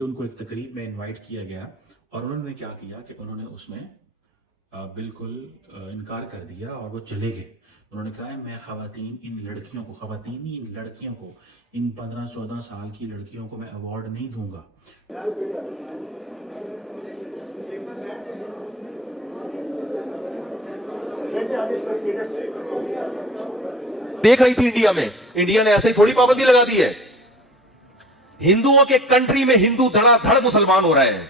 उनको एक तकरीब में इनवाइट किया गया और उन्होंने क्या किया कि उन्होंने उसमें बिल्कुल इनकार कर दिया और वो चले गए। उन्होंने कहा है मैं ख़वातीन इन लड़कियों को, ख़वातीन नहीं इन लड़कियों को, इन 15-14 साल की लड़कियों को मैं अवार्ड नहीं दूंगा। देख रही थी इंडिया ने ऐसे ही थोड़ी पाबंदी लगा दी है। हिंदुओं के कंट्री में हिंदू धड़ाधड़ मुसलमान हो रहे हैं,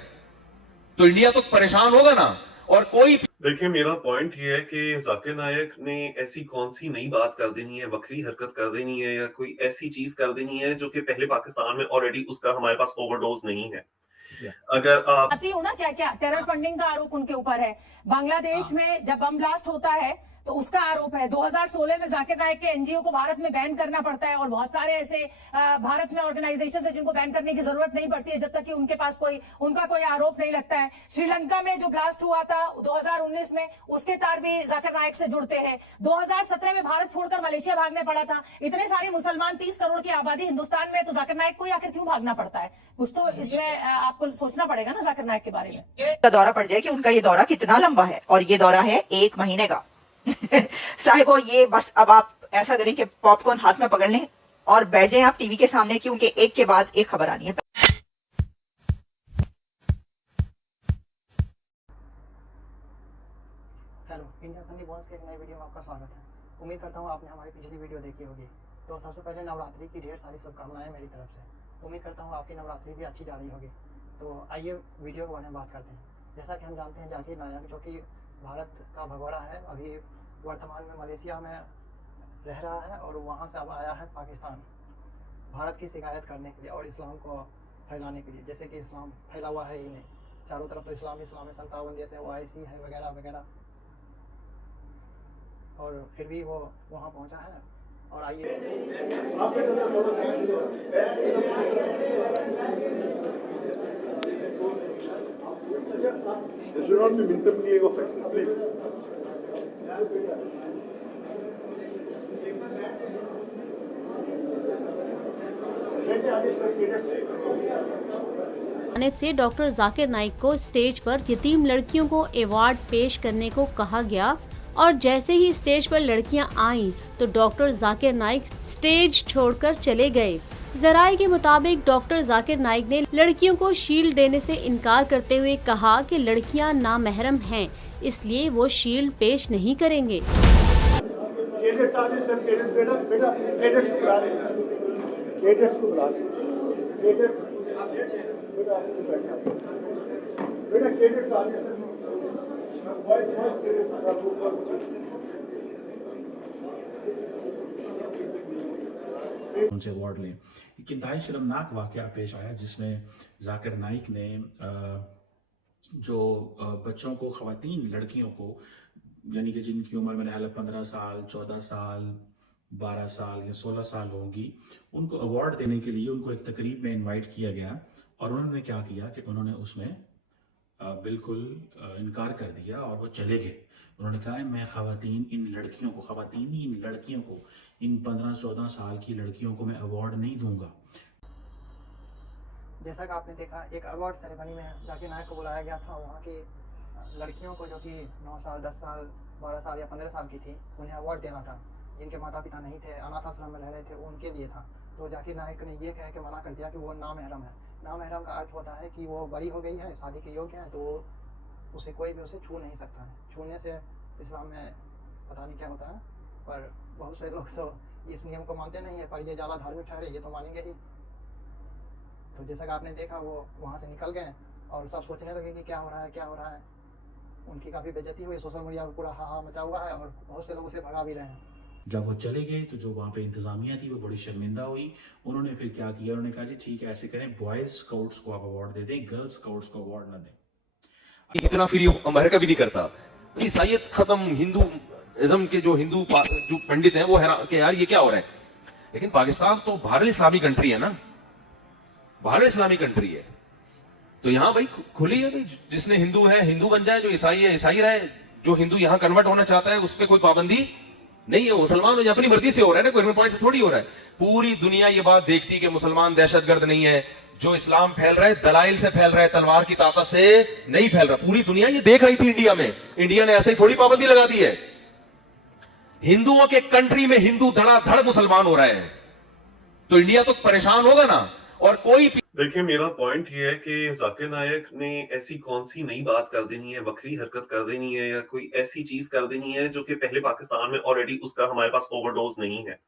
तो इंडिया तो परेशान होगा ना। और कोई देखिए, मेरा पॉइंट ये है कि जाकिर नायक ने ऐसी कौन सी नई बात कर देनी है, वक्री हरकत कर देनी है या कोई ऐसी चीज कर देनी है जो कि पहले पाकिस्तान में ऑलरेडी उसका हमारे पास ओवरडोज नहीं है। अगर आप आती हूँ ना, क्या क्या टेरर फंडिंग का आरोप उनके ऊपर है। बांग्लादेश में जब बम ब्लास्ट होता है तो उसका आरोप है। 2016 में जाकिर नायक के एनजीओ को भारत में बैन करना पड़ता है और बहुत सारे ऐसे भारत में ऑर्गेनाइजेशन है जिनको बैन करने की जरूरत नहीं पड़ती है जब तक कि उनके पास उनका कोई आरोप नहीं लगता है। श्रीलंका में जो ब्लास्ट हुआ था 2019 में, उसके तार भी जाकिर नायक से जुड़ते हैं। 2017 में भारत छोड़कर मलेशिया भागने पड़ा था। इतने सारे मुसलमान, 30 करोड़ की आबादी हिंदुस्तान में, तो जाकिर नायक को आखिर क्यों भागना पड़ता है? कुछ तो इसमें आपको सोचना पड़ेगा ना जाकिर नायक के बारे में। का दौरा पड़ जाए कि उनका ये दौरा कितना लंबा है, और ये दौरा है 1 महीने का। साहिबो, ये बस अब आप ऐसा करें कि पॉपकॉर्न हाथ में पकड़ लें और बैठ जाएं आप टीवी के सामने, क्योंकि एक के बाद एक खबर आनी है। हेलो, इंडिया फनी बॉस के एक नए वीडियो में आपका स्वागत है। उम्मीद करता हूँ आपने हमारी पिछली वीडियो देखी होगी। तो सबसे पहले नवरात्रि की ढेर सारी शुभकामनाएं मेरी तरफ से। उम्मीद करता हूँ आपकी नवरात्रि भी अच्छी जा रही होगी। तो आइए वीडियो के बारे में बात करते हैं। जैसा कि हम जानते हैं, जाकिर नायक जो कि भारत का भगोड़ा है, अभी वर्तमान में मलेशिया में रह रहा है और वहाँ से अब आया है पाकिस्तान भारत की शिकायत करने के लिए और इस्लाम को फैलाने के लिए। जैसे कि इस्लाम फैला हुआ है ही नहीं, चारों तरफ तो इस्लाम है। 57 देश है, OIC है वगैरह वगैरह, और फिर भी वो वहाँ पहुँचा है। और आइए से डॉक्टर जाकिर नाइक को स्टेज पर यतीम लड़कियों को अवार्ड पेश करने को कहा गया और जैसे ही स्टेज पर लड़कियां आईं तो डॉक्टर जाकिर नाइक स्टेज छोड़कर चले गए। जराये के मुताबिक डॉक्टर जाकिर नाइक ने लड़कियों को शील्ड देने से इनकार करते हुए कहा कि लड़कियां नामहरम हैं, इसलिए वो शील्ड पेश नहीं करेंगे। उनसे अवार्ड लें। एक इंतहाई शर्मनाक वाकया पेश आया जिसमें जाकिर नाइक ने जो बच्चों को, ख़वातीन लड़कियों को, यानी कि जिनकी उम्र मेरे ख्याल 15 साल, 14 साल, 12 साल या 16 साल होगी, उनको अवार्ड देने के लिए उनको एक तकरीब में इनवाइट किया गया और उन्होंने क्या किया कि उन्होंने उसमें बिल्कुल इनकार कर दिया और वो चले गए। उन्होंने कहा है मैं ख़वातीन इन लड़कियों को, ख़वातीन नहीं इन लड़कियों को, इन 15-14 साल की लड़कियों को मैं अवार्ड नहीं दूंगा। जैसा कि आपने देखा, एक अवार्ड सेरेमनी में जाकिर नायक को बुलाया गया था। वहाँ की लड़कियों को जो कि 9 साल, 10 साल, 12 साल या 15 साल की थी, उन्हें अवार्ड देना था। जिनके माता पिता नहीं थे, अनाथ आश्रम में रह रहे थे, उनके लिए था। तो जाकिर नायक ने ये कह के मना कर दिया कि वो नामहरम है। नामहरम का अर्थ होता है कि वो बड़ी हो गई है, शादी के योग्य है, तो उसे कोई भी उसे छू नहीं सकता है। छूने से इस्लाम में पता नहीं क्या होता है, पर बहुत से लोग तो इस नियम को मानते नहीं है, पर ये ज़्यादा धार्मिक ठहरे, ये तो मानेंगे ही। तो जैसा कि आपने देखा, वो वहाँ से निकल गए और सब सोचने लगे कि क्या हो रहा है, क्या हो रहा है। उनकी काफ़ी बेइज्जती हुई, सोशल मीडिया पर पूरा हा मचा हुआ है और बहुत से लोग उसे भगा भी रहे हैं। जब वो चले गए तो जो वहाँ पे इंतजामिया थी वो बड़ी शर्मिंदा हुई। उन्होंने फिर क्या किया, उन्होंने कहा जी ठीक है, ऐसे करें, बॉयज स्काउट्स को आप अवार्ड दे दें, गर्ल स्काउट्स को अवार्ड ना दें। इतना फ्री अमेरिका भी नहीं करता। ईसाइयत खत्म, हिंदूइज्म के जो पंडित हैं वो हैरान कि यार ये क्या हो रहा है। लेकिन पाकिस्तान तो भारत इस्लामी कंट्री है ना, भारत इस्लामी कंट्री है, तो यहाँ भाई खुली है भाई, जिसने हिंदू है हिंदू बन जाए, जो ईसाई है ईसाई रहे, जो हिंदू यहाँ कन्वर्ट होना चाहता है उस पर कोई पाबंदी नहीं, ये मुसलमान हो अपनी मर्जी से हो रहा है ना, कोई पॉइंट से थोड़ी हो रहा है। पूरी दुनिया ये बात देखती कि मुसलमान दहशतगर्द नहीं है, जो इस्लाम फैल रहा है दलाइल से फैल रहा है, तलवार की ताकत से नहीं फैल रहा। पूरी दुनिया ये देख रही थी इंडिया में, इंडिया ने ऐसे ही थोड़ी पाबंदी लगा दी है। हिंदुओं के कंट्री में हिंदू धड़ाधड़ मुसलमान हो रहे हैं, तो इंडिया तो परेशान होगा ना। और कोई देखिए, मेरा पॉइंट ये है कि जाकिर नायक ने ऐसी कौन सी नई बात कर देनी है, वक्री हरकत कर देनी है, या कोई ऐसी चीज कर देनी है जो कि पहले पाकिस्तान में ऑलरेडी उसका हमारे पास ओवरडोज नहीं है।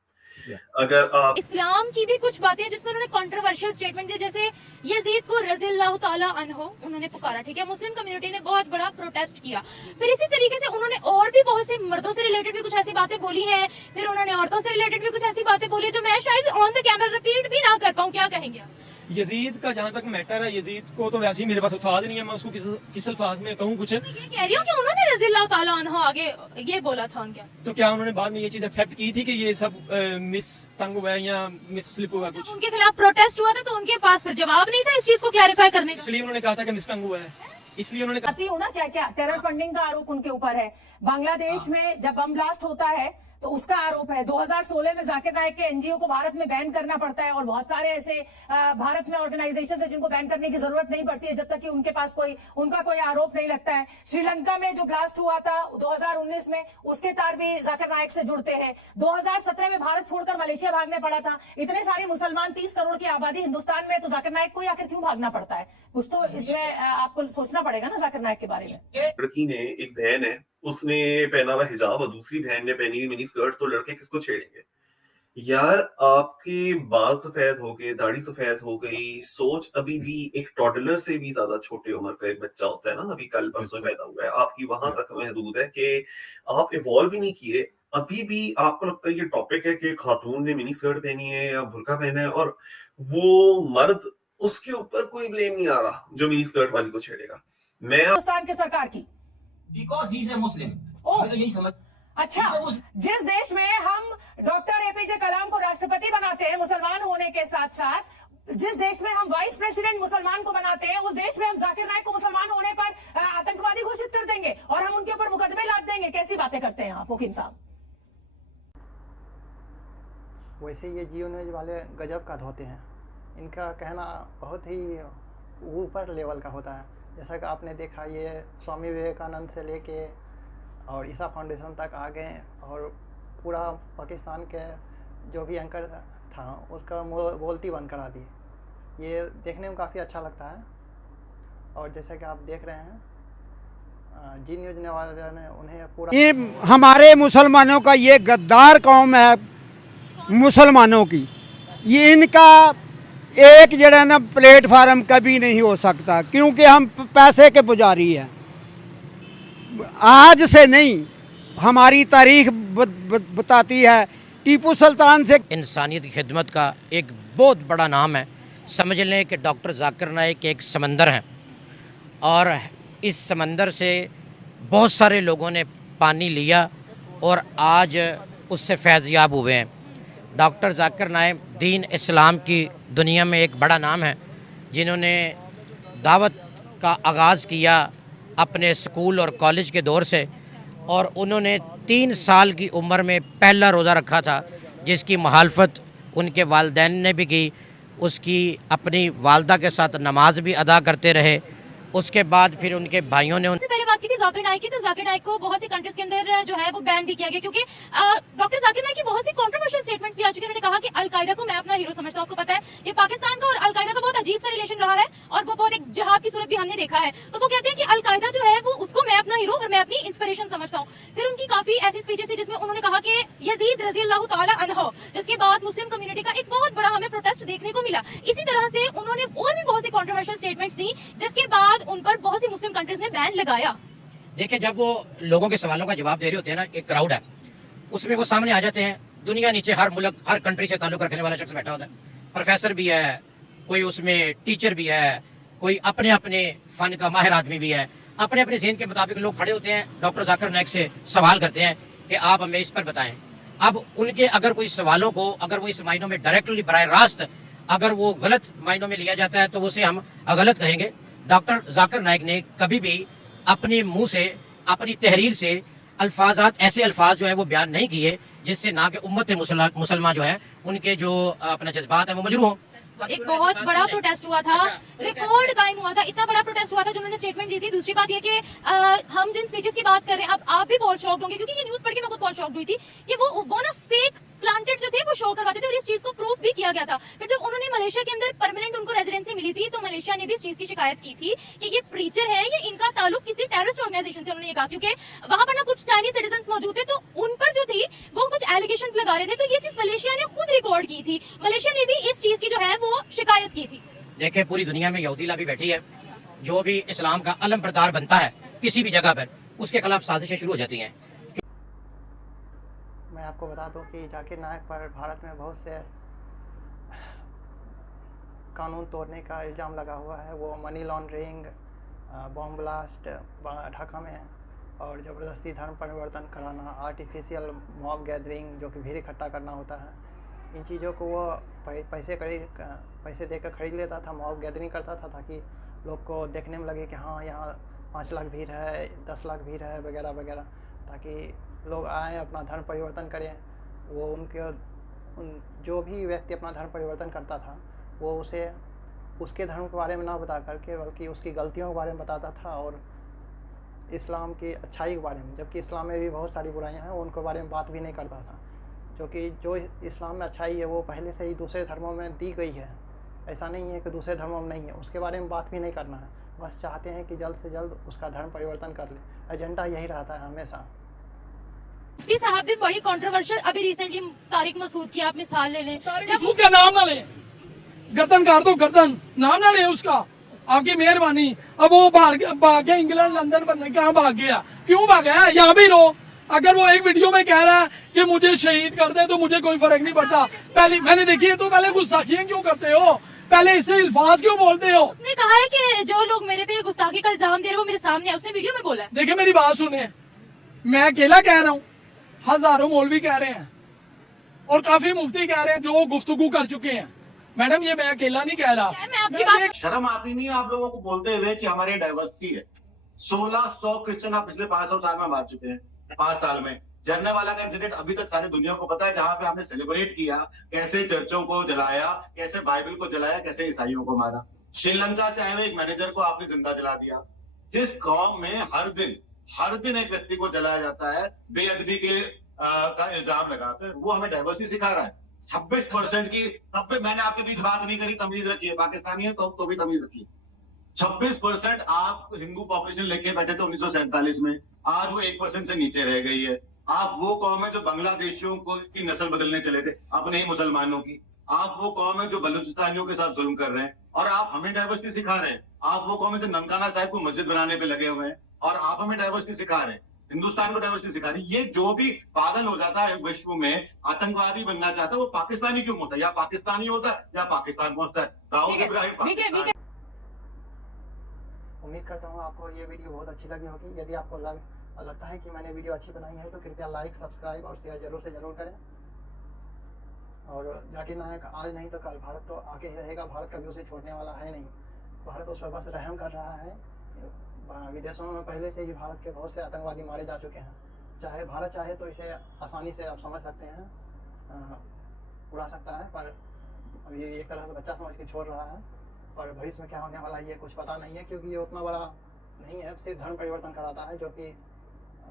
अगर आप इस्लाम की भी कुछ बातें हैं जिसमें उन्होंने कंट्रोवर्शियल स्टेटमेंट दिया, जैसे यजीद को रज़ियल्लाहु ताला अन्हो उन्होंने पुकारा, ठीक है, मुस्लिम कम्युनिटी ने बहुत बड़ा प्रोटेस्ट किया। फिर इसी तरीके से उन्होंने और भी बहुत से मर्दों से रिलेटेड भी कुछ ऐसी बातें बोली हैं, फिर उन्होंने औरतों से रिलेटेड भी कुछ ऐसी बातें बोली जो मैं शायद ऑन द कैमरा रिपीट भी ना कर पाऊं। क्या कहेंगे आप? यजीद का जहाँ तक मैटर है, यजीद को तो वैसे ही मेरे पास अल्फाज नहीं है, मैं उसको किस अल्फाज में कहूँ कुछ। मैं ये कह रही हूँ कि उन्होंने रज़ियल्लाहु ताला अन्हो आगे ये बोला था उनके, तो क्या उन्होंने बाद में ये चीज एक्सेप्ट की थी कि ये सब मिस टंग हुआ है या मिस स्लिप हुआ कुछ? उनके खिलाफ प्रोटेस्ट हुआ था तो उनके पास फिर जवाब नहीं था इस चीज को क्लैरिफाई करने का। इसलिए उन्होंने कहा था कि मिस टंग हुआ है, इसलिए उन्होंने आती हूँ ना, क्या क्या टेरर फंडिंग का आरोप उनके ऊपर है। बांग्लादेश में जब बम ब्लास्ट होता है तो उसका आरोप है। 2016 में जाकिर नाइक के एनजीओ को भारत में बैन करना पड़ता है, और बहुत सारे ऐसे भारत में ऑर्गेनाइजेशन है जिनको बैन करने की जरूरत नहीं पड़ती है जब तक कि उनके पास उनका कोई आरोप नहीं लगता है। श्रीलंका में जो ब्लास्ट हुआ था 2019 में, उसके तार भी जाकिर नाइक से जुड़ते हैं। 2017 में भारत छोड़कर मलेशिया भागने पड़ा था। इतने सारे मुसलमान, 30 करोड़ की आबादी हिंदुस्तान में, तो जाकिर नाइक को आखिर क्यों भागना पड़ता है? कुछ तो इसमें आपको सोचना पड़ेगा ना जाकिर नाइक के बारे में। लड़की ने, एक बहन है, उसने पहना हुआ हिजाब और दूसरी बहन ने पहनी हुई मिनी स्कर्ट, तो लड़के किसको छेड़ेंगे यार? आपके बाल सफेद हो गए, दाढ़ी सफेद हो गई, सोच अभी भी एक टॉडलर से भी ज्यादा छोटे उम्र का एक बच्चा होता है ना, अभी कल परसों पैदा हुआ है, आपकी वहां तक महदूद है कि आप इवॉल्व ही नहीं किए। अभी भी आपको लगता है ये टॉपिक है कि खातून ने मिनी स्कर्ट पहनी है या बुर्का पहना है, और वो मर्द, उसके ऊपर कोई ब्लेम नहीं आ रहा जो मिनी स्कर्ट वाली को छेड़ेगा। मैं हिंदुस्तान की सरकार की, Because he's a Muslim. ओह, तो यही समझ। अच्छा, जिस देश में हम डॉक्टर एपीजे कलाम को राष्ट्रपति बनाते हैं मुसलमान होने के साथ साथ, जिस देश में हम वाइस प्रेसिडेंट मुसलमान को बनाते हैं, उस देश में हम जाकिर नाइक को मुसलमान होने पर आतंकवादी घोषित कर देंगे और हम उनके ऊपर मुकदमे लाद देंगे। कैसी बातें करते हैं आप वकील साहब? वैसे ये जियो न्यूज वाले गजब का धोते हैं, इनका कहना बहुत ही ऊपर लेवल का होता है। जैसा कि आपने देखा, ये स्वामी विवेकानंद से लेके और ईसा फाउंडेशन तक आ गए, और पूरा पाकिस्तान के जो भी एंकर था उसका बोलती बंद करा दी। ये देखने में काफ़ी अच्छा लगता है। और जैसा कि आप देख रहे हैं, जी न्यूज ने वाले ने उन्हें पूरा, ये हमारे मुसलमानों का ये गद्दार कौम है मुसलमानों की, ये इनका एक जड़ा ना प्लेटफार्म कभी नहीं हो सकता, क्योंकि हम पैसे के पुजारी हैं। आज से नहीं, हमारी तारीख बताती है, टीपू सुल्तान से इंसानियत की खिदमत का एक बहुत बड़ा नाम है। समझ लें कि डॉक्टर जाकिर नाइक एक समंदर हैं, और इस समंदर से बहुत सारे लोगों ने पानी लिया और आज उससे फैज़याब हुए हैं। डॉक्टर जाकिर नाइक दीन इस्लाम की दुनिया में एक बड़ा नाम है, जिन्होंने दावत का आगाज़ किया अपने स्कूल और कॉलेज के दौर से, और उन्होंने 3 साल की उम्र में पहला रोज़ा रखा था, जिसकी मुखालफत उनके वालिदैन ने भी की। उसकी अपनी वालदा के साथ नमाज भी अदा करते रहे। उसके बाद फिर उनके भाइयों ने पहले बात की थी जाकिर नाइक की, तो जाकिर नाइक को बहुत सी कंट्रीज के अंदर जो है वो बैन भी किया गया, क्योंकि डॉक्टर जाकिर नाइक की बहुत सी कंट्रोवर्शियल स्टेटमेंट्स भी आ चुकी हैं। उन्होंने कहा कि अलकायदा को मैं अपना हीरो समझता हूं। आपको पता है ये पाकिस्तान का और अलकायदा का बहुत अजीब सा रिलेशन रहा है, और वो बहुत एक जिहाद की सूरत भी हमने देखा है। तो वो कहते हैं कि अलकायदा जो है वो उसको मैं अपना हीरो और मैं अपनी इंस्पिरेशन समझता हूँ। फिर उनकी काफी ऐसी स्पीचेस थी जिसमें उन्होंने कहा कि यजीद रज़ियल्लाहु ताला अन्हो, जिसके बाद मुस्लिम कम्युनिटी का एक बहुत बड़ा हमें प्रोटेस्ट देखने को मिला। इसी तरह से उन्होंने और भी बहुत सी कंट्रोवर्शियल स्टेटमेंट्स दी, जिसके बाद उन पर बहुत सी मुस्लिम कंट्रीज ने बैन लगाया। देखिए, जब वो लोगों के सवालों का जवाब दे रहे होते हैं ना, एक क्राउड है, उसमें वो सामने आ जाते हैं। दुनिया नीचे हर मुल्क, हर कंट्री से ताल्लुक रखने वाला शख्स बैठा होता है, प्रोफेसर भी है, कोई उसमें टीचर भी है, कोई अपने अपने फन का माहिर आदमी भी है। अपने अपने ज़हन के मुताबिक लोग खड़े होते हैं, डॉक्टर जाकिर नाइक से सवाल करते हैं कि आप हमें इस पर बताएं। अब उनके अगर कोई सवालों को, अगर वो इस मायनों में डायरेक्टली बराह रास्त अगर वो गलत मायनों में लिया जाता है, तो उसे हम गलत कहेंगे। डॉक्टर जाकिर नाइक ने कभी भी अपने मुंह से, अपनी तहरीर से ऐसे अल्फाज जो है वो बयान नहीं किए जिससे ना कि उम्मत मुसलमान जो है उनके जो अपना जज्बात है वो मजरूह हों। एक बहुत बड़ा प्रोटेस्ट हुआ था, रिकॉर्ड कायम हुआ था, इतना बड़ा प्रोटेस्ट हुआ था जो उन्होंने स्टेटमेंट दी थी। दूसरी बात ये कि हम जिन स्पीचेस की बात कर रहे हैं, अब आप भी बहुत शॉक्ड होंगे क्योंकि ये न्यूज पढ़ के मैं खुद बहुत शॉक्ड हुई थी कि वो ना फेक प्लांटेड जो थे वो शो करवाते थे और इस चीज को प्रूफ भी किया गया था। फिर जब उन्होंने मलेशिया के अंदर परमानेंट उनको रेजिडेंसी मिली थी तो मलेशिया ने भी इस चीज की शिकायत की थी कि ये प्रीचर है, ये इनका ताल्लुक किसी टेररिस्ट ऑर्गेनाइजेशन से, उन्होंने ये कहा क्योंकि वहां पर ना कुछ चाइनीज सिटीजन मौजूद थे तो उन पर जो थी वो कुछ एलिगेशंस लगा रहे थे। तो ये चीज मलेशिया ने खुद रिकॉर्ड की थी, मलेशिया ने भी इस चीज की जो है वो शिकायत की थी। देखिए पूरी दुनिया में यहूदी लॉबी बैठी है, जो भी इस्लाम का अलम बरदार बनता है किसी भी जगह पर उसके खिलाफ साजिशें शुरू हो जाती हैं। मैं आपको बता दूं कि जाकिर नायक पर भारत में बहुत से कानून तोड़ने का इल्ज़ाम लगा हुआ है। वो money laundering, bomb blast Dhaka में और ज़बरदस्ती धर्म परिवर्तन कराना, आर्टिफिशियल मॉब गैदरिंग जो कि भीड़ इकट्ठा करना होता है, इन चीज़ों को वो पैसे देकर खरीद लेता था, मॉब गैदरिंग करता था ताकि लोग को देखने में लगे कि हाँ यहाँ 5 लाख भीड़ है, 10 लाख भीड़ है वगैरह वगैरह, ताकि लोग आए अपना धर्म परिवर्तन करें। वो जो भी व्यक्ति अपना धर्म परिवर्तन करता था वो उसे उसके धर्म के बारे में ना बता करके बल्कि उसकी गलतियों के बारे में बताता था और इस्लाम की अच्छाई के बारे में, जबकि इस्लाम में भी बहुत सारी बुराइयां हैं, उनके बारे में बात भी नहीं करता था। जो इस्लाम में अच्छाई है वो पहले से ही दूसरे धर्मों में दी गई है, ऐसा नहीं है कि दूसरे धर्मों में नहीं है, उसके बारे में बात भी नहीं करना है। बस चाहते हैं कि जल्द से जल्द उसका धर्म परिवर्तन कर ले, एजेंडा यही रहता है हमेशा। मुफ्ती साहब भी बड़ी कंट्रोवर्शियल अभी रिसेंटली तारिक मसूद की आप मिसाल ले लें, जब उसका नाम ना लें, गर्दन काट दो, गर्दन नाम ना लें उसका, आपकी मेहरबानी। अब वो भाग गया इंग्लैंड, लंदन, बनने कहाँ भाग गया, क्यों भाग गया, यहाँ भी रहो। अगर वो एक वीडियो में कह रहा है कि मुझे शहीद कर दे तो मुझे कोई फर्क नहीं पड़ता, पहले मैंने देखी है तो पहले गुस्ताखियां क्यों करते हो, पहले इससे अल्फाज क्यों बोलते हो। उसने कहा है कि जो लोग मेरे पे गुस्ताखी का इल्जाम दे रहे हैं वो मेरे सामने है, उसने वीडियो में बोला है। देखिए मेरी बात सुने, मैं अकेला कह रहा हूँ, हजारों मौलवी कह रहे हैं और काफी मुफ्ती कह रहे हैं जो गुफ्तगू कर चुके हैं। मैडम ये मैं अकेला नहीं कह रहा। मैं आपकी बात शर्म आती नहीं है आप लोगों को बोलते हुए कि हमारे डाइवर्सिटी है। 1600 क्रिश्चियन आप पिछले 500 साल में मार चुके हैं, 5 साल में। झरने वाला का इंसिडेंट अभी तक सारी दुनिया को पता है, जहां पे हमने सेलिब्रेट किया कैसे चर्चों को जलाया, कैसे बाइबल को जलाया, कैसे ईसाइयों को मारा। श्रीलंका से आए हुए एक मैनेजर को आपने जिंदा जला दिया। जिस कौम में हर दिन एक व्यक्ति को जलाया जाता है बेअदबी के का इल्जाम लगाकर, वो हमें डाइवर्सिटी सिखा रहा है। 26% की, तब भी मैंने आपके बीच बात नहीं करी, तमीज रखिए, पाकिस्तानी है तो भी तमीज रखिए। 26% आप हिंदू पॉपुलेशन लेके बैठे थे 1947 में, आज वो 1% से नीचे रह गई है। आप वो कौम है जो बांग्लादेशियों की नस्ल बदलने चले थे, अपने ही मुसलमानों की। आप वो कौम है जो बलूचिस्तानियों के साथ जुल्म कर रहे हैं और आप हमें डाइवर्सिटी सिखा रहे हैं। आप वो कौम है जो ननकाना साहिब को मस्जिद बनाने पे लगे हुए हैं और आप हमें डाइवर्सिटी सिखा रहे हैं, हिंदुस्तान को डाइवर्सिटी सिखा रही है। ये जो भी पागल हो जाता है विश्व में, आतंकवादी बनना चाहता है, वो पाकिस्तानी क्यों होता है? या पाकिस्तानी होता है या पाकिस्तान पहुंचता है। दाऊद इब्राहिम पाकिस्तान। उम्मीद करता हूँ आपको ये वीडियो बहुत अच्छी लगी होगी। यदि आपको लगता है कि मैंने वीडियो अच्छी बनाई है तो कृपया लाइक, सब्सक्राइब और शेयर जरूर से जरूर करें। और जाकिर नायक आज नहीं तो कल भारत तो आके ही रहेगा, भारत कभी उसे छोड़ने वाला है नहीं। भारत उस पर बस रहम कर रहा है। विदेशों में पहले से ही भारत के बहुत से आतंकवादी मारे जा चुके हैं। चाहे भारत चाहे तो इसे आसानी से आप समझ सकते हैं, उड़ा सकता है, पर अभी एक तरह से बच्चा समझ के छोड़ रहा है। पर भविष्य में क्या होने वाला ये कुछ पता नहीं है, क्योंकि ये उतना बड़ा नहीं है, सिर्फ धर्म परिवर्तन कराता है, जो कि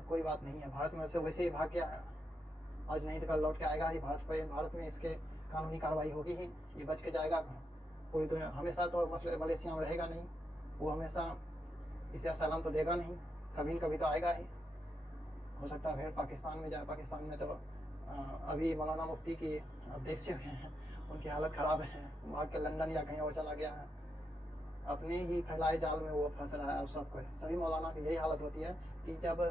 कोई बात नहीं है। भारत में से वैसे ही भाग गया है, आज नहीं तो कल लौट के आएगा ही भारत में इसके कानूनी कार्रवाई होगी ही, ये बच के जाएगा पूरी दुनिया। हमेशा तो मलेशिया में रहेगा नहीं, वो हमेशा इसे असलम तो देगा नहीं, कभी न कभी तो आएगा ही। हो सकता है फिर पाकिस्तान में जाए। पाकिस्तान में तो अभी मौलाना मुफ्ती की आप देख चुके हैं, उनकी हालत ख़राब है, वहाँ के लंदन या कहीं और चला गया है, अपने ही फैलाए जाल में वो फंस रहा है। अब सबको सभी मौलाना की यही हालत होती है कि जब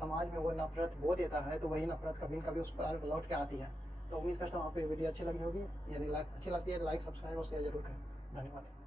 समाज में वो नफरत बो देता है तो वही नफरत कभी न कभी उस पर लौट के आती है। तो उम्मीद करता हूँ आपको ये वीडियो अच्छी लगी होगी। यदि अच्छी लगती है तो लाइक, सब्सक्राइब और शेयर जरूर करें। धन्यवाद।